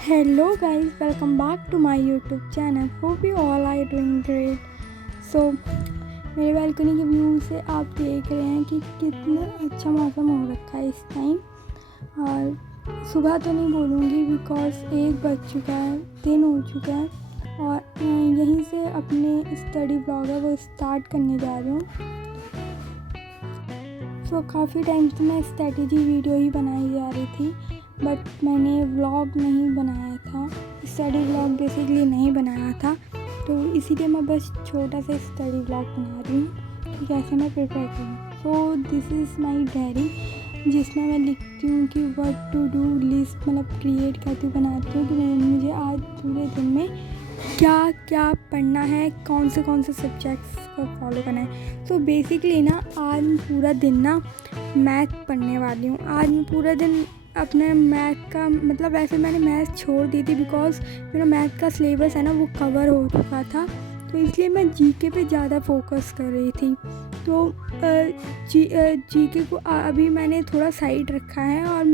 Hello guys, welcome back to my YouTube channel. Hope you all are doing great. So मेरे balcony के view से आप देख रहे हैं कि कितना अच्छा मौसम हो रखा है इस टाइम। और सुबह तो नहीं बोलूँगी बिकॉज़ 1 बज चुका है, दिन हो चुका है और मैं यहीं से अपने स्टडी ब्लॉग है वो स्टार्ट करने जा रही हूँ। तो काफ़ी टाइम से मैं स्ट्रैटेजी वीडियो ही बनाई जा रही थी बट मैंने व्लॉग नहीं बनाया था, स्टडी व्लॉग बेसिकली नहीं बनाया था, तो इसीलिए मैं बस छोटा सा स्टडी व्लॉग बना रही हूँ कि कैसे मैं प्रिपेयर करूँ। So this is my diary जिसमें मैं लिखती हूँ कि व्हाट टू डू लिस्ट मतलब क्रिएट करती हूँ, बनाती हूँ कि मुझे आज पूरे दिन में क्या क्या पढ़ना है, कौन से सब्जेक्ट्स को फॉलो करना है। सो बेसिकली ना आज मैं पूरा दिन ना मैथ पढ़ने वाली हूँ। आज मैं पूरा दिन अपने मैथ का मतलब वैसे मैंने मैथ छोड़ दी थी बिकॉज़ मेरा मैथ का सिलेबस है ना वो कवर हो चुका था, तो इसलिए मैं जीके पे ज़्यादा फोकस कर रही थी। तो जीके को अभी मैंने थोड़ा साइड रखा है और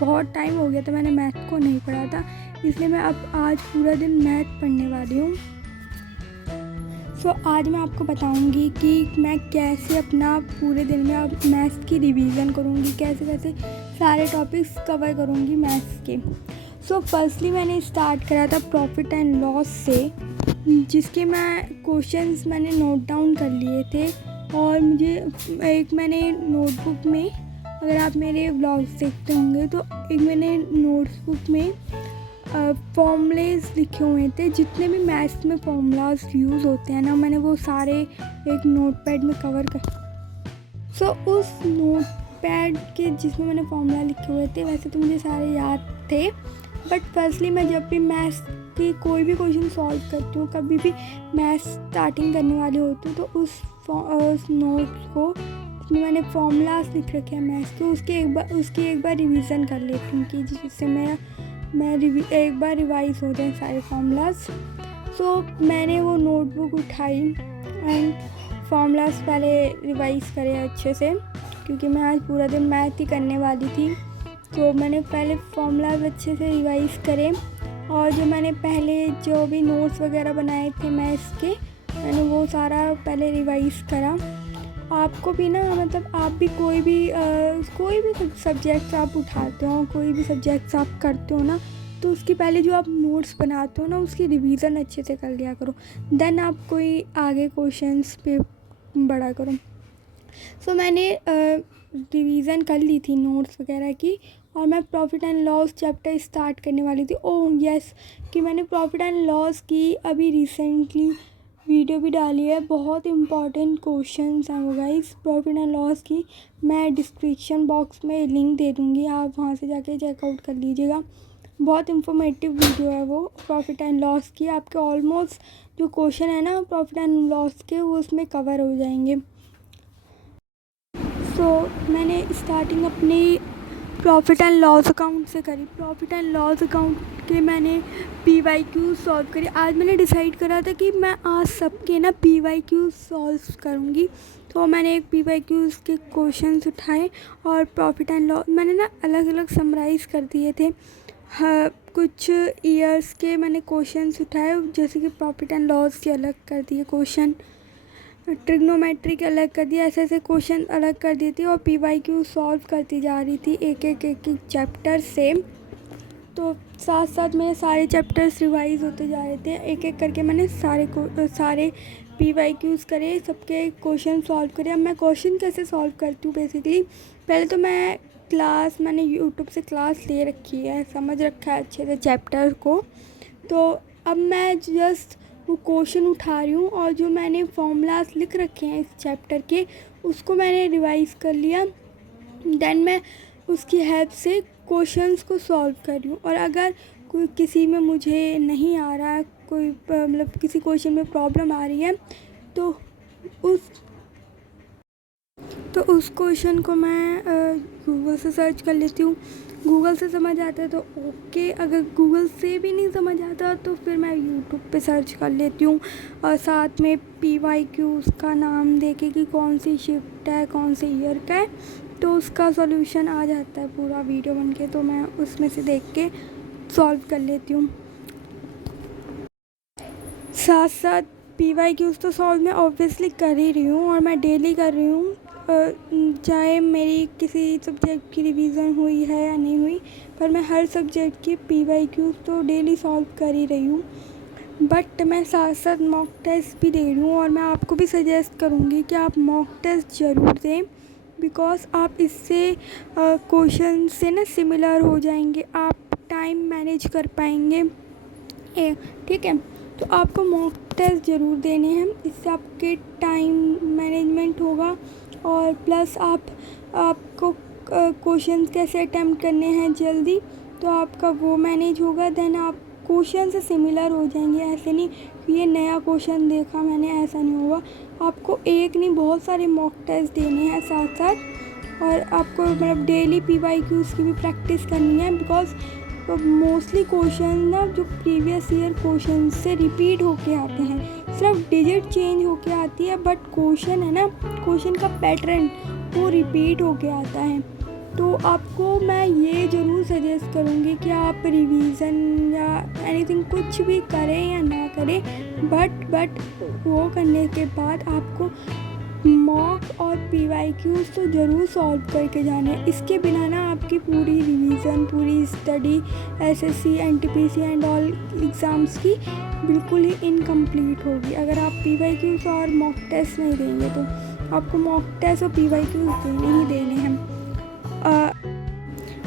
बहुत टाइम हो गया था मैंने मैथ को नहीं पढ़ा था, इसलिए मैं अब आज पूरा दिन मैथ पढ़ने वाली हूँ। सो आज मैं आपको बताऊंगी कि मैं कैसे अपना पूरे दिन में अब मैथ्स की रिवीजन करूंगी, कैसे सारे टॉपिक्स कवर करूंगी मैथ्स के। सो फर्स्टली मैंने स्टार्ट करा था प्रॉफिट एंड लॉस से, जिसके मैं क्वेश्चंस मैंने नोट डाउन कर लिए थे और मुझे एक मैंने नोटबुक में, अगर आप मेरे व्लॉग्स देखते होंगे तो एक मैंने नोटबुक में फॉर्मूलेस लिखे हुए थे, जितने भी मैथ्स में फॉर्मूलाज यूज़ होते हैं ना मैंने वो सारे एक नोटपैड में कवर कर। सो उस नोटपैड के जिसमें मैंने फॉर्मूला लिखे हुए थे वैसे तो मुझे सारे याद थे, बट फर्स्टली मैं जब भी मैथ्स की कोई भी क्वेश्चन सॉल्व करती हूँ, कभी भी मैथ्स स्टार्टिंग करने वाली होती हूँ, तो उस नोट्स को जिसमें मैंने फॉर्मूलाज लिख रखे हैं मैथ्स के उसकी एक बार रिवीजन कर लेती हूँ कि जिससे मैं एक बार रिवाइज हो जाए सारे फार्मूलाज। सो मैंने वो नोटबुक उठाई एंड फार्मूलाज पहले रिवाइज करे अच्छे से, क्योंकि मैं आज पूरा दिन मैथ ही करने वाली थी। तो मैंने पहले फार्मूलाज अच्छे से रिवाइज करे और जो मैंने पहले जो भी नोट्स वगैरह बनाए थे मैथ्स के मैंने वो सारा पहले रिवाइज करा। आपको भी ना मतलब आप भी कोई भी सब्जेक्ट्स आप उठाते हो, कोई भी सब्जेक्ट्स आप करते हो ना, तो उसकी पहले जो आप नोट्स बनाते हो ना उसकी रिवीजन अच्छे से कर लिया करो, देन आप कोई आगे क्वेश्चंस पे बढ़ा करो। सो मैंने रिवीजन कर ली थी नोट्स वगैरह की और मैं profit and loss chapter start करने वाली थी। ओह यस, कि मैंने प्रॉफिट एंड लॉस की अभी रिसेंटली वीडियो भी डाली है, बहुत इंपॉर्टेंट क्वेश्चंस हैं वो गाइस प्रॉफिट एंड लॉस की। मैं डिस्क्रिप्शन बॉक्स में लिंक दे दूँगी, आप वहाँ से जाके चेकआउट कर लीजिएगा। बहुत इंफॉर्मेटिव वीडियो है वो प्रॉफिट एंड लॉस की, आपके ऑलमोस्ट जो क्वेश्चन है ना प्रॉफिट एंड लॉस के वो उसमें कवर हो जाएंगे। मैंने स्टार्टिंग अपनी प्रॉफिट एंड लॉस अकाउंट से करी। प्रॉफिट एंड लॉस अकाउंट के मैंने PYQ सॉल्व करी। आज मैंने डिसाइड करा था कि मैं आज सबके ना PYQ सॉल्व करूँगी, तो मैंने एक PYQ के क्वेश्चंस उठाए और प्रॉफिट एंड लॉस मैंने ना अलग अलग समराइज़ कर दिए थे। हाँ, कुछ ईयर्स के मैंने क्वेश्चंस उठाए, जैसे कि प्रॉफिट एंड लॉस के अलग कर दिए क्वेश्चन, ट्रिग्नोमेट्री के अलग कर दिया, ऐसे क्वेश्चन अलग कर दिए थे और PYQ सॉल्व करती जा रही थी एक चैप्टर से। तो साथ साथ मेरे सारे चैप्टर्स रिवाइज होते जा रहे थे, एक एक करके मैंने सारे PYQs करे, सबके क्वेश्चन सॉल्व करे। अब मैं क्वेश्चन कैसे सॉल्व करती हूँ बेसिकली, पहले तो मैंने यूट्यूब से क्लास ले रखी है, समझ रखा है अच्छे से चैप्टर को, तो अब मैं जस्ट वो क्वेश्चन उठा रही हूँ और जो मैंने फॉर्मूलाज लिख रखे हैं इस चैप्टर के उसको मैंने रिवाइज़ कर लिया, देन मैं उसकी हेल्प से क्वेश्चंस को सॉल्व कर रही हूँ। और अगर कोई किसी में मुझे नहीं आ रहा है, कोई मतलब किसी क्वेश्चन में प्रॉब्लम आ रही है तो उस क्वेश्चन को मैं गूगल से सर्च कर लेती हूँ। गूगल से समझ आता है तो ओके, अगर गूगल से भी नहीं समझ आता तो फिर मैं यूट्यूब पे सर्च कर लेती हूँ और साथ में PYQ का नाम देके कि कौन सी शिफ्ट है, कौन से ईयर का है, तो उसका सॉल्यूशन आ जाता है पूरा वीडियो बन के, तो मैं उसमें से देख के सॉल्व कर लेती हूँ। साथ साथ PYQs तो सॉल्व मैं ऑब्वियसली कर ही रही हूँ और मैं डेली कर रही हूँ, चाहे मेरी किसी सब्जेक्ट की रिवीजन हुई है या नहीं हुई, पर मैं हर सब्जेक्ट की PYQs तो डेली सॉल्व कर ही रही हूँ। बट मैं साथ साथ मॉक टेस्ट भी दे रही हूँ और मैं आपको भी सजेस्ट करूँगी कि आप मॉक टेस्ट ज़रूर दें, बिकॉज़ आप इससे क्वेश्चन से ना सिमिलर हो जाएंगे, आप टाइम मैनेज कर पाएंगे। ठीक है, तो आपको मॉक टेस्ट ज़रूर देने हैं, इससे आपके टाइम मैनेजमेंट होगा और प्लस आपको क्वेश्चन कैसे अटैम्प्ट करने हैं जल्दी, तो आपका वो मैनेज होगा। देन आप क्वेश्चन से सिमिलर हो जाएंगे। ऐसे नहीं कि ये नया क्वेश्चन देखा मैंने, ऐसा नहीं होगा। आपको एक नहीं बहुत सारे मॉक टेस्ट देने हैं साथ साथ, और आपको मतलब डेली PYQs की भी प्रैक्टिस करनी है, बिकॉज मोस्टली क्वेश्चन ना जो प्रीवियस ईयर क्वेश्चन से रिपीट होके आते हैं, सिर्फ डिजिट चेंज होके आती है, बट क्वेश्चन है ना, क्वेश्चन का पैटर्न वो रिपीट होके आता है। तो आपको मैं ये ज़रूर सजेस्ट करूँगी कि आप रिवीज़न या एनीथिंग कुछ भी करें या ना करें, बट वो करने के बाद आपको मॉक और PYQs तो ज़रूर सॉल्व करके जाने हैं। इसके बिना ना आपकी पूरी रिवीज़न, पूरी study SSC NTPC and all exams की बिल्कुल ही इनकम्प्लीट होगी अगर आप PYQs और मॉक टेस्ट नहीं देंगे। तो आपको मॉक टेस्ट और PYQs देने ही देने हैं।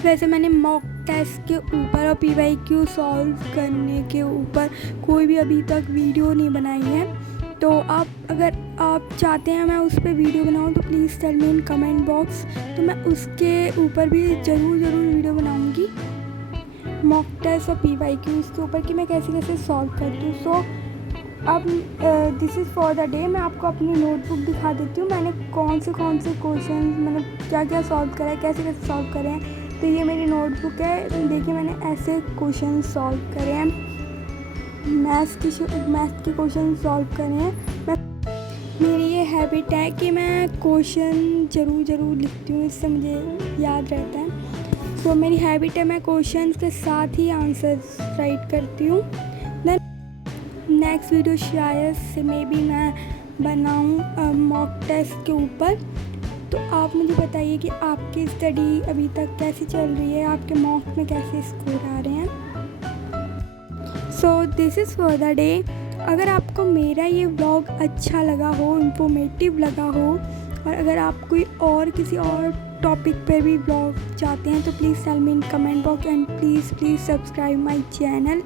वैसे मैंने मॉक टेस्ट के ऊपर और PYQ सॉल्व करने के ऊपर कोई भी अभी तक वीडियो नहीं बनाई है, तो अगर आप चाहते हैं मैं उस पर वीडियो बनाऊं तो please tell me in comment box, तो मैं उसके ऊपर भी ज़रूर वीडियो बनाऊंगी मॉक टेस्ट और PYQs के ऊपर कि मैं कैसे सॉल्व करती हूँ। सो अब this is for the day. मैं आपको अपनी नोटबुक दिखा देती हूँ, मैंने कौन से क्वेश्चन मतलब क्या क्या सॉल्व करा है, कैसे सॉल्व करे हैं। तो ये मेरी नोटबुक है, देखिए मैंने ऐसे क्वेश्चन सॉल्व करे हैं, मैथ के क्वेश्चन सॉल्व करे हैं। मेरी ये हैबिट है कि मैं क्वेश्चन ज़रूर लिखती हूँ, इससे मुझे याद रहता है। सो मेरी हैबिट है मैं क्वेश्चन के साथ ही आंसर राइट करती हूँ। नेक्स्ट वीडियो शायद से मे बी मैं बनाऊँ मॉक टेस्ट के ऊपर। तो आप मुझे बताइए कि आपकी स्टडी अभी तक कैसी चल रही है, आपके मॉक में कैसे स्कोर आ रहे हैं। So this is for the day. अगर आपको मेरा ये व्लॉग अच्छा लगा हो, इंफॉर्मेटिव लगा हो, और अगर आप कोई और किसी और टॉपिक पे भी व्लॉग चाहते हैं तो please tell me in comment box and please subscribe my channel.